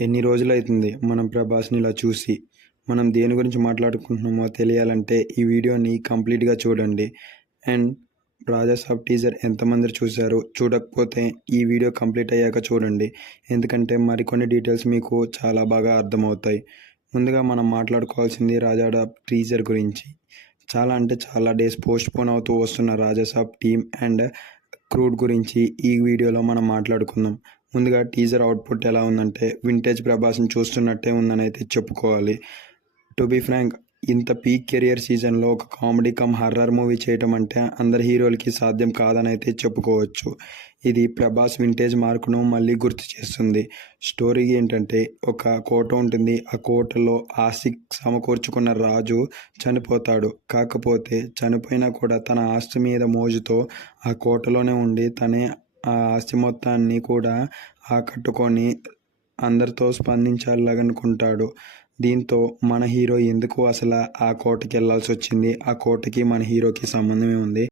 ఎన్ని రోజులైతుంది మనం ప్రభాస్ని ఇలా చూసి. మనం దేని గురించి మాట్లాడుకుంటున్నామో తెలియాలంటే ఈ వీడియోని కంప్లీట్గా చూడండి. అండ్ రాజాసాబ్ టీజర్ ఎంతమంది చూశారు, చూడకపోతే ఈ వీడియో కంప్లీట్ అయ్యాక చూడండి. ఎందుకంటే మరికొన్ని డీటెయిల్స్ మీకు చాలా బాగా అర్థమవుతాయి. ముందుగా మనం మాట్లాడుకోవాల్సింది రాజాసాబ్ టీజర్ గురించి. చాలా అంటే చాలా డేస్ పోస్ట్పోన్ అవుతూ వస్తున్న రాజాసాబ్ టీమ్ అండ్ క్రూడ్ గురించి ఈ వీడియోలో మనం మాట్లాడుకుందాం. ముందుగా టీజర్ అవుట్పుట్ ఎలా ఉందంటే వింటేజ్ ప్రభాస్ని చూస్తున్నట్టే ఉందని అయితే చెప్పుకోవాలి. టు బీ ఫ్రాంక్, ఇంత పీక్ కెరియర్ సీజన్లో ఒక కామెడీ కమ్ హర్రర్ మూవీ చేయటం అంటే అందరి హీరోలకి సాధ్యం కాదని అయితే చెప్పుకోవచ్చు. ఇది ప్రభాస్ వింటేజ్ మార్కును మళ్ళీ గుర్తు చేస్తుంది. స్టోరీ ఏంటంటే, ఒక కోట ఉంటుంది. ఆ కోటలో ఆస్తి సమకూర్చుకున్న రాజు చనిపోతాడు. కాకపోతే చనిపోయినా కూడా తన ఆస్తి మీద మోజుతో ఆ కోటలోనే ఉండి తనే ఆ ఆస్తి మొత్తాన్ని కూడా ఆకట్టుకొని అందరితో స్పందించాలనుకుంటాడు. దీంతో మన హీరో ఎందుకు అసలు ఆ కోటకి వెళ్ళాల్సి వచ్చింది, ఆ కోటకి మన హీరోకి సంబంధమే ఉంది.